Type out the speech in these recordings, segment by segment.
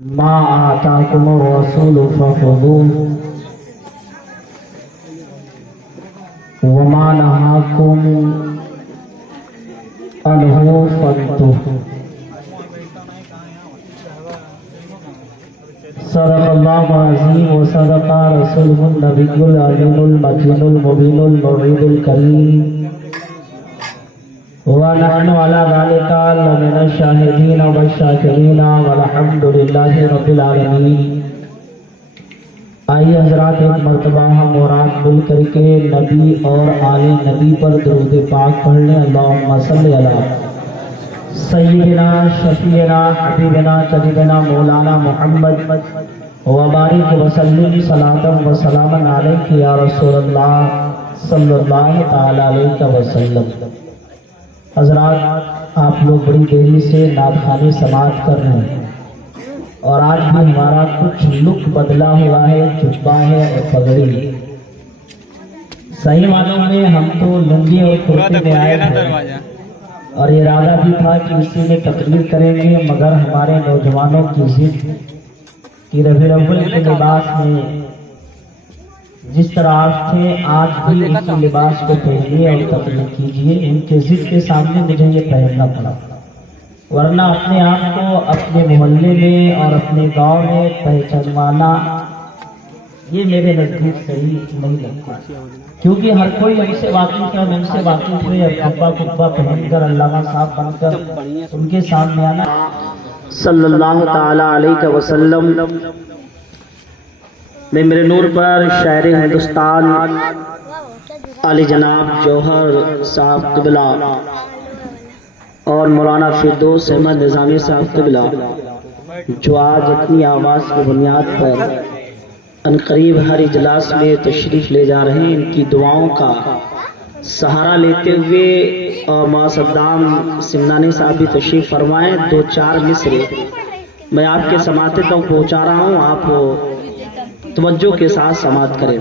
ما آتاكم الرسول فخذوه وما نهاكم عنه فانتهوا صدق الله العظيم وصدق رسوله النبي الأمين المكين المبين الموعد الكريم ونحن على ذلك لمن الشاهدين والشاكرين والحمد لله رب العالمین۔ آئیے حضرات ایک مرتبہ ہم اور آپ مل کر کے نبی اور آل نبی پر درود پاک پڑھ لیں۔ اللہم صلی علی سیدنا شفیعنا حبیبنا طبیبنا مولانا محمد وبارک وسلم صلاۃ و سلام علیک یا رسول اللہ صلی اللہ تعالی علیہ وسلم۔ حضرات آپ لوگ بڑی دیری سے نعت خوانی سماعت کر رہے ہیں اور آج بھی ہمارا کچھ لک بدلا ہوا ہے، جبہ ہے اور پگڑی۔ صحیح معنوں میں ہم تو لنگی اور کرتے میں آئے تھے اور ارادہ بھی تھا کہ اسی میں تقریر کریں گے، مگر ہمارے نوجوانوں کی ضد کہ ربیع الاول کے لباس میں جس طرح آج تھے آج بھی ان کے لباس کو پہنیے اور تقریر کیجیے۔ ان کے ضد کے سامنے مجھے یہ پہننا پڑا، ورنہ اپنے آپ کو اپنے محلے میں اور اپنے گاؤں میں پہچانوانا یہ میرے نزدیک صحیح نہیں لگتا، کیونکہ ہر کوئی ان سے واقف ہے، ان سے واقف ہوئے اور کپا کپا پہن کر علامہ صاحب بن کر ان کے سامنے آنا صلی اللہ تعالی علیہ وسلم۔ میں میرے نور پر شاعر ہندوستان علی جناب جوہر صاحب قبلہ اور مولانا فردوس احمد نظامی صاحب قبلہ جو آج اپنی آواز کی بنیاد پر عنقریب ہر اجلاس میں تشریف لے جا رہے ہیں، ان کی دعاؤں کا سہارا لیتے ہوئے اور ماں صدام سمنانی صاحب بھی تشریف فرمائیں۔ دو چار مصرے میں آپ کے سماعت تک پہنچا رہا ہوں، آپ توجہ کے ساتھ سماعت کریں۔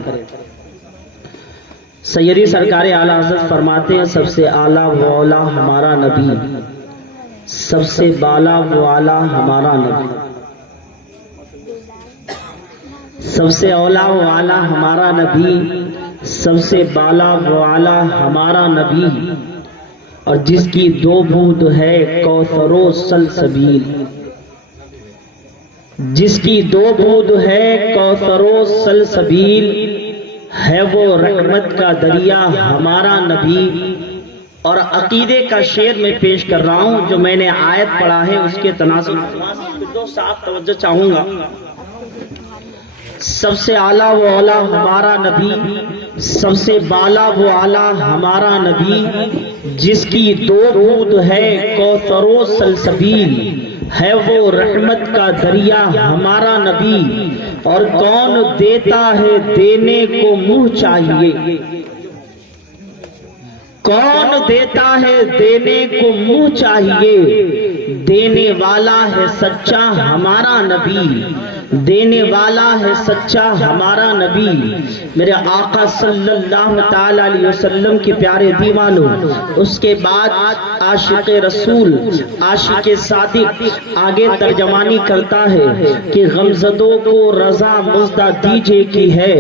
سیدی سرکار اعلیٰ حضرت فرماتے ہیں سب سے اعلیٰ و اولیٰ ہمارا نبی، سب سے بالا و اعلیٰ ہمارا نبی، سب سے اولیٰ و اعلیٰ ہمارا نبی، سب سے بالا و اعلیٰ ہمارا نبی، اور جس کی دو بود ہے کوثر و سلسبیل، جس کی دو بود ہے کوثر و سلسبیل، ہے وہ رحمت کا دریا ہمارا نبی۔ اور عقیدے کا شعر میں پیش کر رہا ہوں جو میں نے آیت پڑھا ہے، اس کے تناسب صاحب توجہ چاہوں گا۔ سب سے اعلیٰ و اولیٰ ہمارا نبی، سب سے بالا و اعلیٰ ہمارا نبی، جس کی دو بود ہے کوثر و سلسبیل، ہے وہ رحمت کا دریا ہمارا نبی۔ اور کون دیتا ہے دینے کو منہ چاہیے، کون دیتا ہے دینے کو منہ چاہیے، دینے والا ہے سچا ہمارا نبی، دینے والا ہے سچا ہمارا نبی۔ میرے آقا صلی اللہ تعالی علیہ وسلم کے پیارے دیوانوں، اس کے بعد عاشق رسول عاشق صادق آگے ترجمانی کرتا ہے کہ غمزدوں کو رضا مزدہ دیجے کی ہے،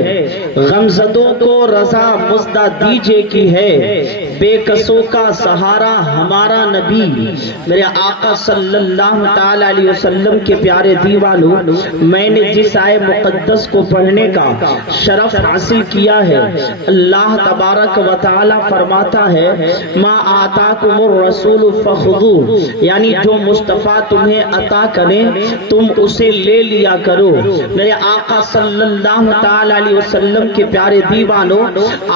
غمزدوں کو رضا مزدہ دیجے کی ہے، بے کسوں کا سہارا ہمارا نبی۔ میرے آقا صلی اللہ تعالی علیہ وسلم کے پیارے دیوانوں، میں نے جس آئے مقدس کو پڑھنے کا شرف حاصل کیا ہے، اللہ تبارک و تعالی فرماتا ہے ما آتاکم الرسول فخذوہ، یعنی جو مصطفیٰ تمہیں عطا کریں تم اسے لے لیا کرو۔ میرے آقا صلی اللہ تعالی علیہ وسلم کے پیارے دیوانوں،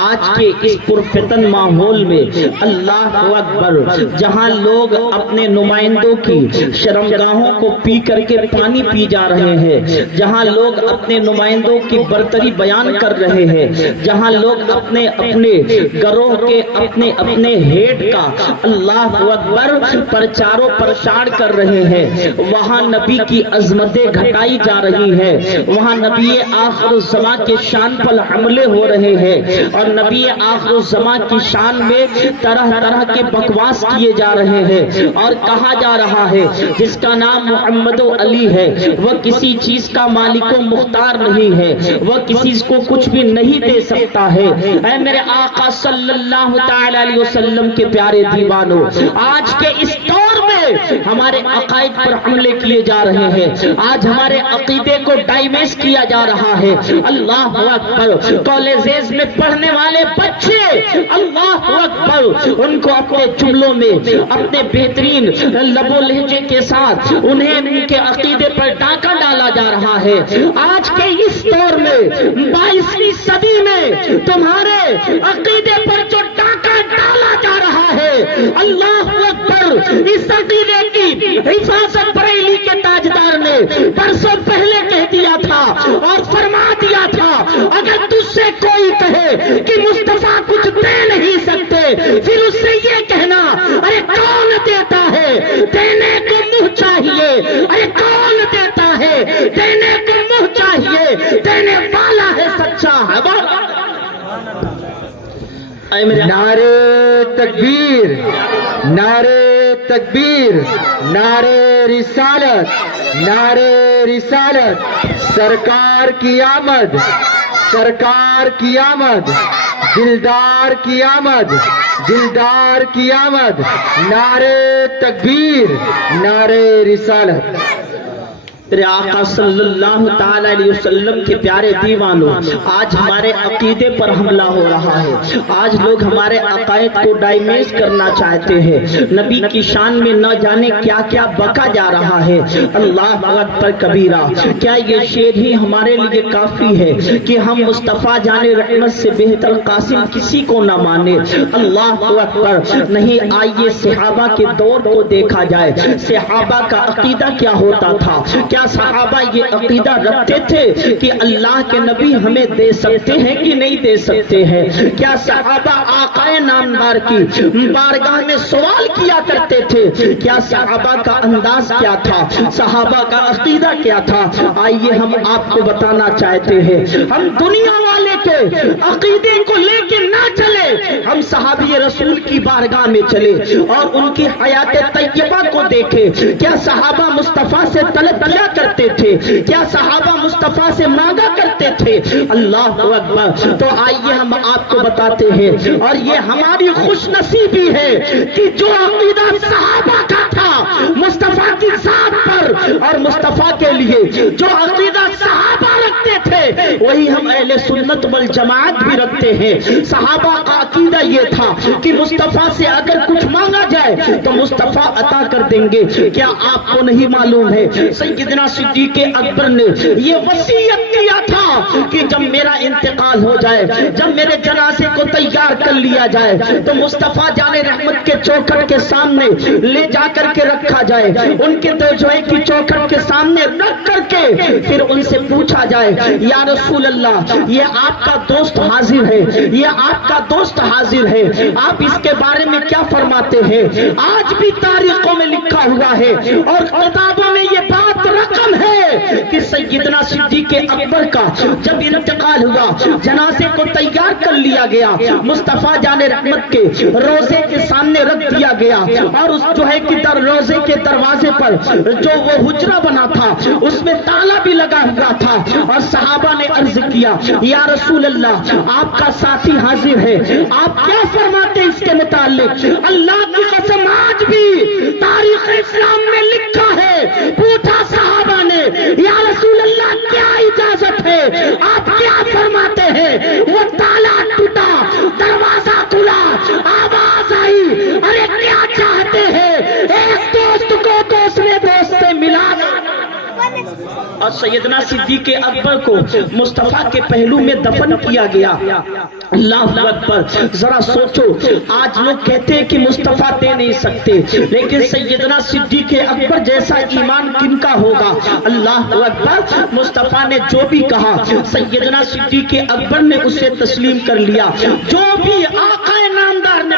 آج کے اس پرفتن ماحول میں اللہ اکبر، جہاں لوگ اپنے نمائندوں کی شرمگاہوں کو پی کر کے پانی پی جا رہے ہیں، جہاں لوگ اپنے نمائندوں کی برتری بیان کر رہے ہیں، جہاں لوگ اپنے اپنے گروہ کے اپنے اپنے ہیڈ کا اللہ اکبر پرچار و پرشار کر رہے ہیں، وہاں نبی کی عظمتیں گھٹائی جا رہی ہیں، وہاں نبی آخر الزمان کے شان پر حملے ہو رہے ہیں، اور نبی آخر الزمان کی شان میں طرح طرح کے بکواس کیے جا رہے ہیں، اور کہا جا رہا ہے جس کا نام محمد علی ہے، وہ کسی چیز کا مالک و مختار نہیں ہے، وہ کسی کو کچھ بھی نہیں دے سکتا ہے۔ اے میرے آقا صلی اللہ تعالی علیہ وسلم کے پیارے دیوانوں، آج کے اس دور میں ہمارے عقائد پر حملے کیے جا رہے ہیں، آج ہمارے عقیدے کو ڈیمیج کیا جا رہا ہے۔ اللہ اکبر، کالجز میں پڑھنے والے بچے، اللہ اکبر، ان کو اپنے جملوں میں اپنے بہترین لب و لہجے کے ساتھ انہیں ان کے عقیدے پر ڈاکہ ڈالا جا رہا ہے۔ آج کے اس دور میں 22ویں صدی میں تمہارے عقیدے پر جو ڈاکہ ڈالا جا رہا ہے، اللہ اکبر، اس عقیدے کی حفاظت بریلی کے تاجدار نے برسوں پہلے کہہ دیا تھا اور فرما دیا تھا، اگر تجھ سے کوئی کہے کہ مصطفیٰ کچھ دے نہیں سکتے، پھر اس سے یہ کہنا، ارے کون دیتا ہے، دینے کو منہ چاہیے، ارے کون دیتا ہے، دینے کو منہ چاہیے، دینے والا ہے سچا ہے۔ نعرے تکبیر، نعرے تکبیر، نعرے رسالت، نعرے رسالت، سرکار کی آمد، سرکار کی آمد، دلدار کی آمد، دلدار کی آمد، نعرے تکبیر، نعرے رسالت۔ میرے آقا صلی اللہ تعالی علیہ وسلم کے پیارے دیوانوں، آج ہمارے عقیدے پر حملہ ہو رہا ہے، آج لوگ ہمارے عقائد کو ڈیمیج کرنا چاہتے ہیں، نبی کی شان میں نہ جانے کیا کیا بکا جا رہا ہے۔ اللہ اکبر کبیرہ، کیا یہ شعر ہی ہمارے لیے کافی ہے کہ ہم مصطفیٰ جان رحمت سے بہتر قاسم کسی کو نہ مانے؟ اللہ اکبر، نہیں، آئیے صحابہ کے دور کو دیکھا جائے، صحابہ کا عقیدہ کیا ہوتا تھا؟ کیا صحابہ یہ عقیدہ رکھتے تھے کہ اللہ کے نبی ہمیں دے سکتے ہیں کہ نہیں دے سکتے ہیں؟ کیا صحابہ آقا نامدار کی بارگاہ میں سوال کیا کرتے تھے؟ کیا صحابہ کا انداز کیا تھا؟ صحابہ کا عقیدہ کیا تھا؟ آئیے ہم آپ کو بتانا چاہتے ہیں، ہم دنیا والے کے عقیدے کو لے کے نہ چلے، ہم صحابی رسول کی بارگاہ میں چلے اور ان کی حیات طیبہ کو دیکھے۔ کیا صحابہ مصطفیٰ سے طلب کیا کرتے تھے؟ کیا صحابہ مصطفیٰ سے مانگا کرتے تھے؟ اللہ اکبر، تو آئیے ہم آپ کو بتاتے ہیں، اور یہ ہماری خوش نصیبی ہے کہ جو عقیدہ صحابہ کا تھا مصطفیٰ کی ذات پر اور مصطفیٰ کے لیے، جو عقیدہ صحابہ رکھتے تھے وہی ہم اہل سنت والجماعت بھی رکھتے ہیں۔ صحابہ کا عقیدہ یہ تھا کہ مصطفیٰ سے اگر کچھ مانگا جائے تو مصطفیٰ عطا کر دیں گے۔ کیا آپ کو نہیں معلوم ہے سیدنا صدیق اکبر نے یہ وصیت کیا تھا کہ جب میرا انتقال ہو جائے، جب میرے جنازے کو تیار کر لیا جائے تو مصطفیٰ جان رحمت کے چوکھٹ کے سامنے لے جا کر کے رکھا جائے، ان کے دوجوئے کی چوکھٹ کے سامنے رکھ کر کے پھر ان سے پوچھا جائے، یا رسول اللہ، یہ آپ کا دوست حاضر ہے، یہ آپ کا دوست حاضر ہے، آپ اس کے بارے میں کیا فرماتے ہیں؟ آج بھی تاریخوں میں لکھا ہوا ہے اور کتابوں میں یہ بات رقم ہے کہ سیدنا صدیق اکبر کا جب انتقال ہوا، جنازے کو تیار کر لیا گیا، مصطفیٰ جان رحمت کے روزے کے سامنے رکھ دیا گیا، اور اس جو ہے کہ روزے کے دروازے پر جو وہ حجرہ بنا تھا اس میں تالا بھی لگا ہوا تھا، اور صحابہ نے عرض کیا، یا رسول اللہ، آپ کا ساتھی حاضر ہے، آپ کیا فرماتے اس کے متعلق؟ اللہ کی قسم آج بھی تاریخ اسلام میں لکھا ہے، پوچھا صحابہ نے، یا رسول اللہ کیا اجازت ہے؟ آپ کیا فرماتے ہیں؟ وہ تالا ٹوٹا، دروازہ کھلا، آواز آئی، ارے کیا چاہتے ہیں؟ ایک دوست کو دوسرے دوست سے ملانا۔ اور سیدنا صدیق اکبر کو مصطفیٰ کے پہلو میں دفن کیا گیا۔ اللہ اکبر، ذرا سوچو، آج لوگ کہتے ہیں کہ مصطفیٰ دے نہیں سکتے، لیکن سیدنا صدیق اکبر جیسا ایمان کن کا ہوگا؟ اللہ اکبر، مصطفیٰ نے جو بھی کہا سیدنا صدیق اکبر نے اسے تسلیم کر لیا، جو بھی آقا نامدار نے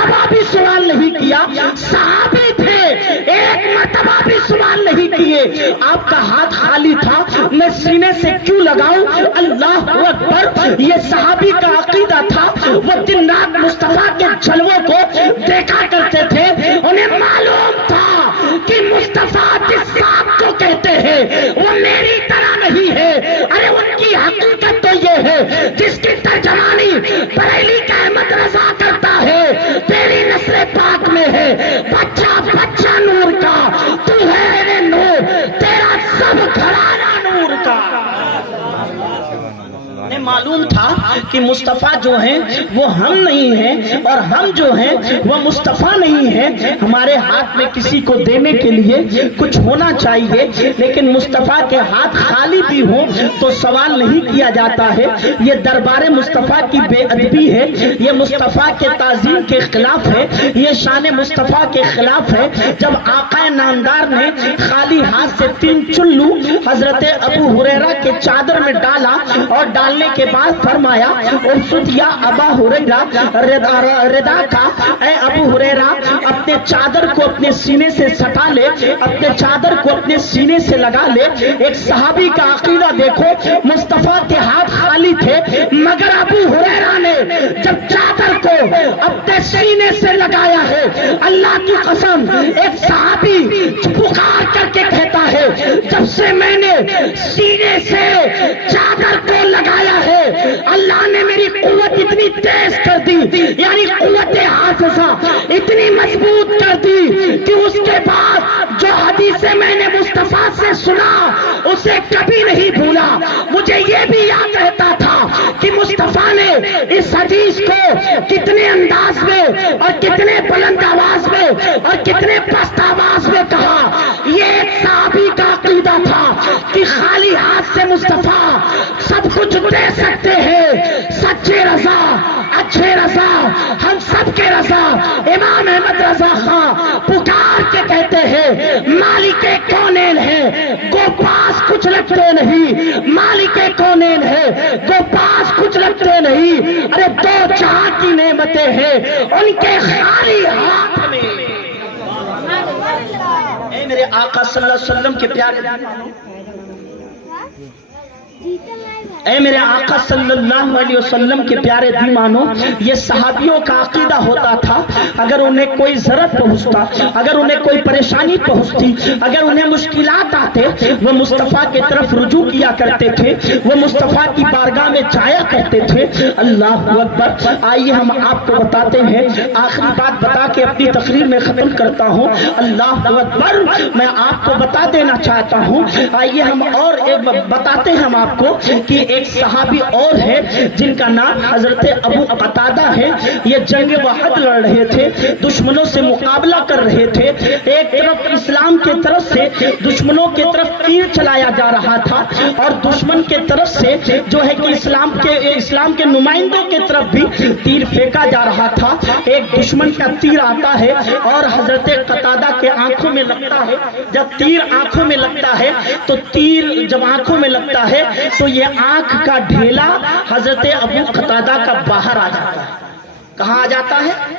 مرتبہ بھی سوال نہیں کیا، صحابی تھے ایک مرتبہ بھی سوال نہیں کیے، آپ کا ہاتھ خالی تھا، میں سینے سے کیوں لگاؤں؟ اللہ اکبر، یہ صحابی کا عقیدہ تھا، وہ دن رات مصطفیٰ کے جلووں کو دیکھا کرتے تھے، انہیں معلوم تھا کہ مصطفیٰ جس ذات کو کہتے ہیں وہ میری طرح نہیں ہے، ارے ان کی حقیقت تو یہ ہے جس کی ترجمانی بریلی کا احمد رضا کرتا ہے، تیری نسل پاک میں ہے بچہ بچہ نور کا، تو ہے رے نور، تیرا سب گھرانہ نور کا۔ انہیں معلوم تھا کہ مصطفیٰ جو ہیں وہ ہم نہیں ہیں اور ہم جو ہیں وہ مصطفیٰ نہیں ہیں، ہمارے ہاتھ میں کسی کو دینے کے لیے کچھ ہونا چاہیے، لیکن مصطفیٰ کے ہاتھ خالی بھی ہوں تو سوال نہیں کیا جاتا ہے۔ یہ دربار مصطفیٰ کی بے ادبی ہے، یہ مصطفیٰ کے تعظیم کے خلاف ہے، یہ شان مصطفیٰ کے خلاف ہے۔ جب آقا نامدار نے خالی ہاتھ سے 3 چلو حضرت ابو ہریرہ کے چادر میں ڈالا اور ڈالنے کے بعد فرمایا ارشد یا ابا ہریرہ ردا کا، اے ابو ہریرہ اپنے چادر کو اپنے سینے سے سٹا لے، اپنے چادر کو اپنے سینے سے لگا لے۔ ایک صحابی کا عقیدہ دیکھو، مصطفیٰ کے ہاتھ خالی تھے مگر ابو ہریرہ نے جب چادر کو اپنے سینے سے لگایا ہے، اللہ کی قسم ایک صحابی پکار کر کے کہتا ہے جب سے میں نے سینے سے چادر کو لگایا ہے اللہ نے میری قوت اتنی تیز کر دی، یعنی قوت حافظہ اتنی مضبوط کر دی کہ اس کے بعد جو حدیثیں میں نے مصطفیٰ سے سنا اسے کبھی نہیں بھولا۔ مجھے یہ بھی یاد رہتا تھا کہ مصطفیٰ نے اس حدیث کو کتنے انداز میں اور کتنے بلند آواز میں اور کتنے پست آواز میں کہا۔ یہ ایک صحابی کا عقیدہ تھا کہ خالی ہاتھ سے مصطفیٰ سب کچھ دے سکتے ہیں، سچے رضا اچھے رضا ہم سب کے رضا امام احمد رضا خان پکار کے کہتے ہیں مالک کونین ہے گو پاس کچھ لگتے نہیں، مالک کونین ہے گو پاس کچھ لگتے نہیں، ارے 2 جہاں کی نعمتیں ہیں ان کے خالی ہاتھ میں۔ اے میرے آقا صلی اللہ علیہ وسلم کے پیارے، اے میرے آقا صلی اللہ علیہ وسلم کے پیارے دیوانوں، یہ صحابیوں کا عقیدہ ہوتا تھا اگر انہیں کوئی ضرورت پہنچتا، اگر انہیں کوئی پریشانی پہنچتی، اگر انہیں مشکلات آتے، وہ مصطفیٰ کی طرف رجوع کیا کرتے تھے، وہ مصطفیٰ کی بارگاہ میں جایا کرتے تھے۔ اللہ اکبر۔ آئیے ہم آپ کو بتاتے ہیں، آخری بات بتا کے اپنی تقریر میں ختم کرتا ہوں۔ اللہ اکبر۔ میں آپ کو بتا دینا چاہتا ہوں، آئیے ہم اور ایک بتاتے ہیں ہم آپ کو کہ ایک صحابی اور ہے جن کا نام حضرت ابو قتادہ ہے۔ یہ جنگ وحد لڑ رہے تھے، دشمنوں سے مقابلہ کر رہے تھے، ایک طرف اسلام کی طرف سے دشمنوں کی طرف تیر چلایا جا رہا تھا اور دشمن کے طرف سے جو ہے کہ اسلام کے نمائندوں کی طرف بھی تیر پھینکا جا رہا تھا۔ ایک دشمن کا تیر آتا ہے اور حضرت قتادہ کے آنکھوں میں لگتا ہے۔ جب تیر آنکھوں میں لگتا ہے تو تیر جب آنکھوں میں لگتا ہے تو یہ آنکھ کا ڈھیلا حضرت ابو قتادہ کا باہر آ جاتا ہے۔ کہاں آ جاتا ہے؟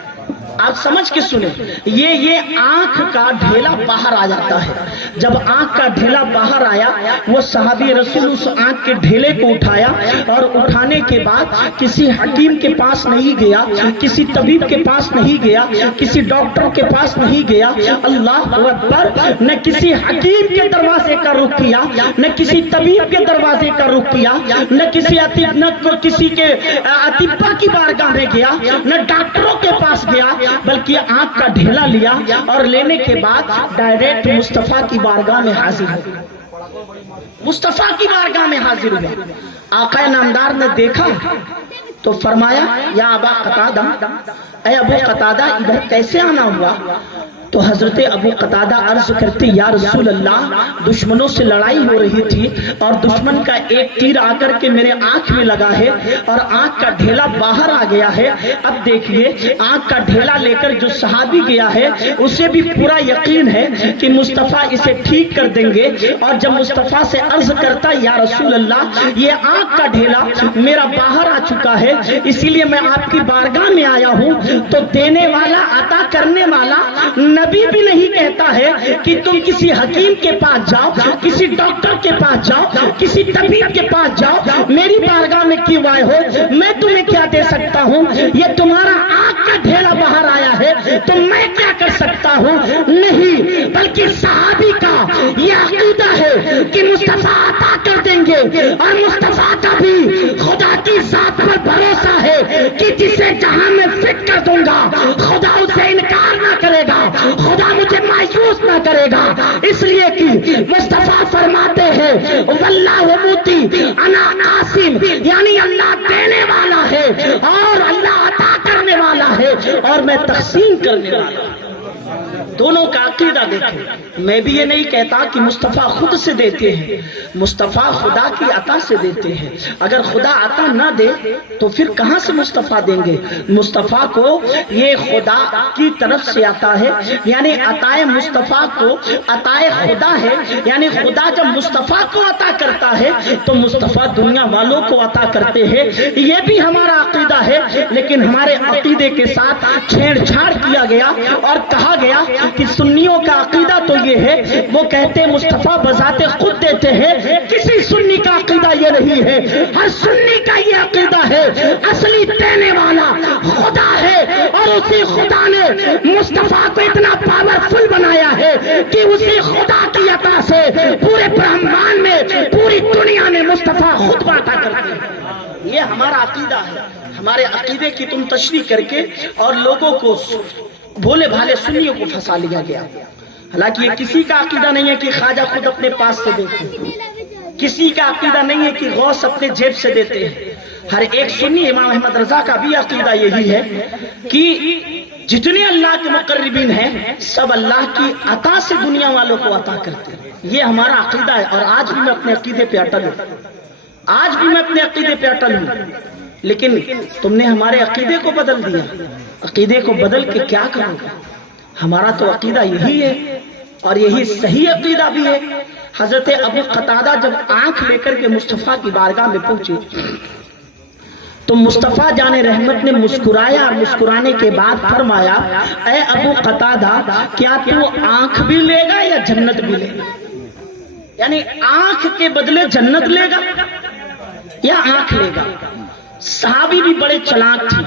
آپ سمجھ کے سنیں، یہ آنکھ کا ڈھیلا باہر آ جاتا ہے۔ جب آنکھ کا ڈھیلا باہر آیا، وہ صحابی رسول اس آنکھ کے ڈھیلے کو اٹھایا اور اٹھانے کے بعد کسی حکیم کے پاس نہیں گیا، کسی طبیب کے پاس نہیں گیا، کسی ڈاکٹر کے پاس نہیں گیا۔ اللہ اکبر۔ نہ کسی حکیم کے دروازے کا رخ کیا، نہ کسی طبیب کے دروازے کا رخ کیا، نہ کسی کے اطباء کی بارگاہ میں گیا، نہ ڈاکٹروں کے پاس گیا، بلکہ آنکھ کا ڈھیلا لیا اور لینے کے بعد ڈائریکٹ مصطفیٰ کی بارگاہ میں حاضر ہوا۔ مصطفیٰ کی بارگاہ میں حاضر ہوا۔ آقا نامدار نے دیکھا تو فرمایا یا ابا قتادہ، اے ابو قتادہ ادھر کیسے آنا ہوا؟ تو حضرت ابو قتادہ عرض کرتے یا رسول اللہ دشمنوں سے لڑائی ہو رہی تھی اور دشمن کا ایک تیر آ کر کے میرے آنکھ میں لگا ہے اور آنکھ کا ڈھیلا باہر آ گیا ہے. اب دیکھیے آنکھ کا ڈھیلا لے کر جو صحابی گیا ہے اسے بھی پورا یقین ہے کہ مصطفیٰ اسے ٹھیک کر دیں گے. اور جب مصطفیٰ سے عرض کرتا یا رسول اللہ یہ آنکھ کا ڈھیلا میرا باہر آ چکا ہے اسی لیے میں آپ کی بارگاہ میں آیا ہوں, تو دینے والا عطا کرنے والا نبی بھی نہیں کہتا ہے کہ تم کسی حکیم کے پاس جاؤ, کسی ڈاکٹر کے پاس جاؤ, کسی طبیب کے پاس جاؤ, میری بارگاہ میں کیوں آئے ہو, میں تمہیں کیا دے سکتا ہوں, یہ تمہارا آنکھ کا ڈھیلا باہر آیا ہے تو میں کیا کر سکتا ہوں. نہیں, بلکہ صحابی کا یہ عقیدہ ہے کہ مصطفیٰ عطا کر دیں گے اور مصطفیٰ کا بھی خدا کی ذات پر بھروسہ ہے کہ جسے جہاں میں فٹ کر دوں گا خدا اسے انکار نہ کرے گا, خدا مجھے مایوس نہ کرے گا. اس لیے کہ مصطفیٰ فرماتے ہیں واللہ موتی انا قاسم, یعنی اللہ دینے والا ہے اور اللہ عطا کرنے والا ہے اور میں تقسیم کرنے والا ہوں. دونوں کا عقیدہ دیکھیں. میں بھی یہ نہیں کہتا کہ مصطفیٰ خود سے دیتے ہیں, مصطفیٰ خدا کی عطا سے دیتے ہیں. اگر خدا عطا نہ دے تو پھر کہاں سے مصطفیٰ دیں گے. مصطفیٰ کو یہ خدا کی طرف سے عطا ہے, یعنی عطائے مصطفیٰ کو عطائے خدا ہے. یعنی خدا جب مصطفیٰ کو عطا کرتا ہے تو مصطفیٰ دنیا والوں کو عطا کرتے ہیں. یہ بھی ہمارا عقیدہ ہے, لیکن ہمارے عقیدے کے ساتھ چھیڑ چھاڑ کیا گیا اور کہا گیا کہ سنیوں کا عقیدہ تو یہ ہے, وہ کہتے مصطفیٰ بذات خود دیتے ہیں. کسی سنی کا عقیدہ یہ نہیں ہے. ہر سنی کا یہ عقیدہ ہے اصلی دینے والا خدا ہے اور اسی خدا نے مصطفیٰ کو اتنا پاورفل بنایا ہے کہ اسی خدا کی عطا سے پورے برہمانڈ میں پوری دنیا میں مصطفیٰ خود بانٹا کرتے ہیں. یہ ہمارا عقیدہ ہے. ہمارے عقیدے کی تم تشریح کر کے اور لوگوں کو بھولے بھالے سنیوں کو پھنسا لیا گیا. حالانکہ یہ کسی کا عقیدہ نہیں ہے کہ خواجہ خود اپنے پاس سے دیتے ہیں, کسی کا عقیدہ نہیں ہے کہ غوث اپنے جیب سے دیتے ہیں. ہر ایک سنی امام احمد رضا کا بھی عقیدہ یہی ہے کہ جتنے اللہ کے مقربین ہیں سب اللہ کی عطا سے دنیا والوں کو عطا کرتے ہیں. یہ ہمارا عقیدہ ہے اور آج بھی میں اپنے عقیدے پہ اٹل ہوں, آج بھی میں اپنے عقیدے پہ اٹل ہوں. لیکن تم نے ہمارے عقیدے کو بدل دیا. عقیدے کو بدل کے کیا کرو گے. ہمارا تو عقیدہ یہی ہے اور یہی صحیح عقیدہ بھی ہے. حضرت ابو قتادہ جب آنکھ لے کر کے مصطفیٰ کی بارگاہ میں پہنچے تو مصطفیٰ جان رحمت نے مسکرایا اور مسکرانے کے بعد فرمایا اے ابو قتادہ کیا تو آنکھ بھی لے گا یا جنت بھی لے گا. یعنی آنکھ کے بدلے جنت لے گا یا آنکھ لے گا. صحابی بھی بڑے چلاک تھے,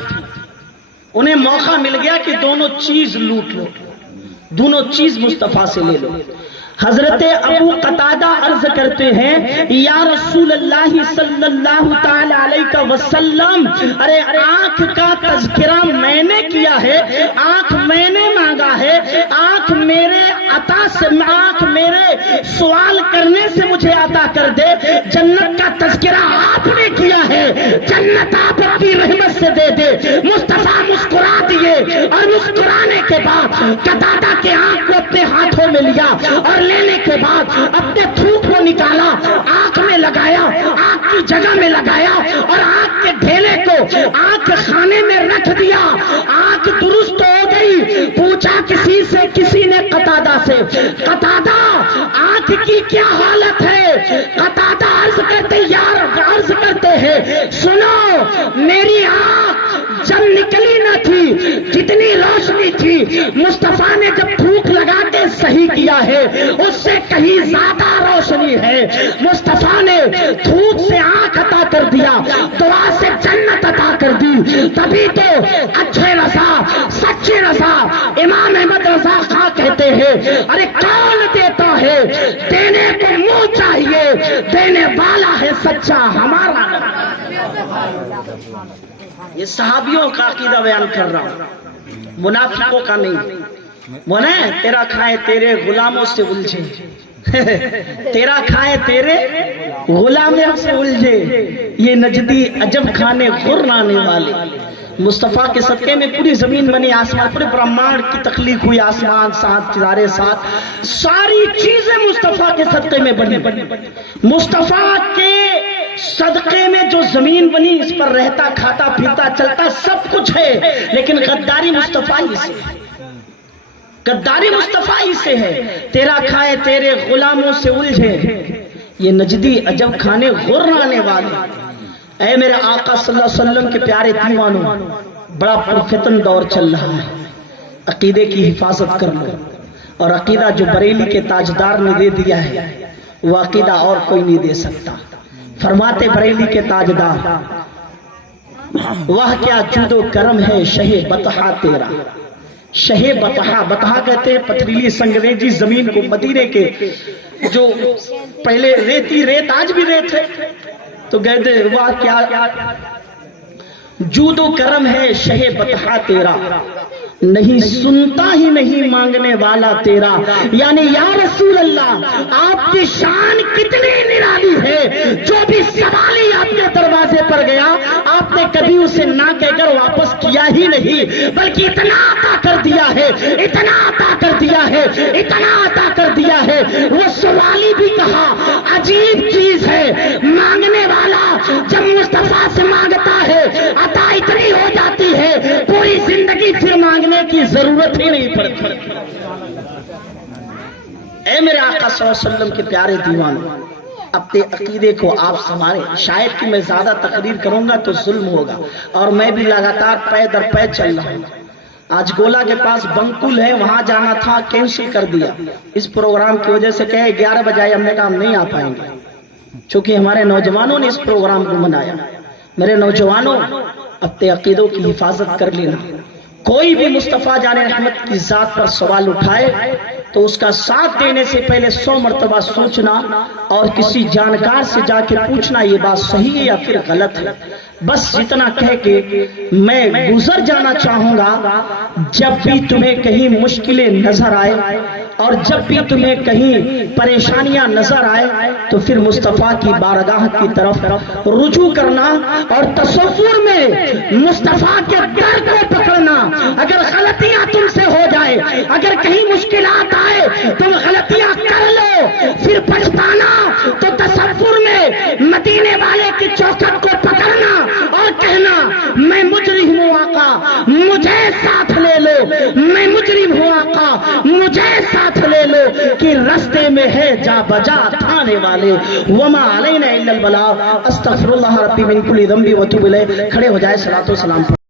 انہیں موقع مل گیا کہ دونوں چیز لوٹ لو, دونوں چیز مصطفیٰ سے لے لو. حضرت ابو قتادہ عرض کرتے ہیں یا رسول اللہ صلی اللہ تعالی علیہ وسلم ارے آنکھ کا تذکرہ میں نے کیا ہے, آنکھ میں نے مانگا ہے, آنکھ میرے عطا سے, آنکھ میرے سوال کرنے سے مجھے عطا کر دے. جنت کا تذکرہ آپ نے کیا ہے, جنت آپ اپنی رحمت سے دے دے. مصطفیٰ مسکرا دیے اور مسکرانے کے بعد قتادہ کے آنکھ کو اپنے ہاتھوں میں لیا اور لینے کے بعد اپنے تھوک کو نکالا, آنکھ میں لگایا, آنکھ کی جگہ میں لگایا اور آنکھ کے ڈھیلے کو آنکھ خانے میں رکھ دیا. آنکھ درست ہو گئی. پوچھا کسی سے, کسی نے قتادہ سے قتادہ آنکھ کی کیا حالت ہے. قتادہ عرض کرتے ہیں سنو میری آنکھ جب نکلی نہ تھی جتنی روشنی تھی مصطفیٰ نے جب تھوک لگا کے صحیح کیا ہے اس سے کہیں زیادہ روشنی ہے. مصطفیٰ نے تھوک سے آنکھ عطا کر دیا, دعا سے جنت عطا کر دی. تبھی تو اچھے رضا سچے رضا امام احمد رضا خان کہتے ہیں ارے کون دیتا ہے, دینے کو منہ چاہیے, دینے والا ہے سچا ہمارا. یہ صحابیوں کا عقیدہ بیان کر رہا ہوں, منافقوں کا نہیں. وہ نہیں تیرا کھائے تیرے غلاموں سے الجھے, تیرا کھائے تیرے غلاموں سے الجھے, یہ نجدی عجب کھانے غرانے والے. مصطفیٰ کے صدقے میں پوری زمین بنی، آسمان، پورے برہمانڈ کی تخلیق ہوئی، آسمان ساتھ، ستارے ساتھ، ساری چیزیں مصطفیٰ کے صدقے میں بنی۔ مصطفیٰ کے صدقے میں جو زمین بنی، اس پر رہتا، کھاتا، پیتا، چلتا سب کچھ ہے، لیکن غداری مصطفیٰ ہی سے، غداری مصطفیٰ ہی سے ہے۔ تیرا کھائے تیرے غلاموں سے الجھے، یہ نجدی عجب کھانے غرانے والے۔ اے میرے آقا صلی اللہ علیہ وسلم کے پیارے دیوانوں، بڑا پرفتن دور چل رہا ہے، عقیدے کی حفاظت کر لو، اور عقیدہ جو بریلی کے تاجدار نے دے دیا ہے وہ عقیدہ اور کوئی نہیں دے سکتا۔ فرماتے بریلی کے تاجدار، وہ کیا جود و کرم ہے شہ بطحہ تیرا۔ شہ بطحہ، بطحہ کہتے ہیں پتھریلی سنگریزی زمین کو، مدینے کے جو پہلے ریتی ریت، آج بھی ریت ہے، تو کہتے وہ کیا جود و کرم ہے شہ بطحہ تیرا، نہیں سنتا ہی نہیں مانگنے والا تیرا۔ یعنی یا رسول اللہ، آپ کی شان کتنی نرالی ہے، جو بھی سوالی آپ کے دروازے پر گیا آپ نے کبھی اسے نہ کہہ کر واپس کیا ہی نہیں، بلکہ اتنا عطا کر دیا ہے، اتنا عطا کر دیا ہے، اتنا عطا کر دیا ہے۔ وہ سوالی بھی کہا عجیب چیز ہے، مانگنے والا جب مصطفیٰ سے مانگتا ہے عطا اتنی ہو جاتی ہے، پوری زندگی پھر مانگنے کی ضرورت ہی نہیں پڑتی۔ اے میرے آقا صلی اللہ علیہ وسلم کے پیارے دیوانوں، اپنے عقیدے کو آپ سنبھالیں۔ شاید کہ میں زیادہ تقریر کروں گا تو ظلم ہوگا، اور میں بھی لگاتار پے در پے چل رہا ہوں۔ آج گولا کے پاس بنکل ہے، وہاں جانا تھا، کینسل کر دیا اس پروگرام کی وجہ سے، کہے 11 بجے ہم نے کہا ہم نہیں آ پائیں گے، چونکہ ہمارے نوجوانوں نے اس پروگرام کو منایا۔ میرے نوجوانوں، اپنے عقیدوں کی حفاظت کر لینا۔ کوئی بھی مصطفیٰ جان رحمت کی ذات پر سوال اٹھائے تو اس کا ساتھ دینے سے پہلے 100 مرتبہ سوچنا، اور کسی جانکار سے جا کے پوچھنا یہ بات صحیح ہے یا پھر غلط ہے۔ بس اتنا کہہ کے میں گزر جانا چاہوں گا۔ جب بھی تمہیں کہیں مشکلیں نظر آئے اور جب بھی تمہیں کہیں پریشانیاں نظر آئے تو پھر مصطفیٰ کی بارگاہ کی طرف رجوع کرنا، اور تصور میں مصطفیٰ کے در کو پکڑنا۔ اگر غلطیاں تم سے ہو جائے، اگر کہیں مشکلات آئے، تم غلطیاں کر لو، پھر پچھتانا تو تصور میں مدینے والے کی چوکھٹ کو پکڑنا اور کہنا میں مجرم ہوں آقا مجھے ساتھ لے لو، میں مجرم ہوں آقا مجھے ساتھ لے لو، کہ رستے میں ہے جا بجا تھانے والے۔ وما علینا الا البلاغ، استغفر اللہ ربی من کل ذنب واتوب الیہ۔ کھڑے ہو جائے، صلاۃ و سلام۔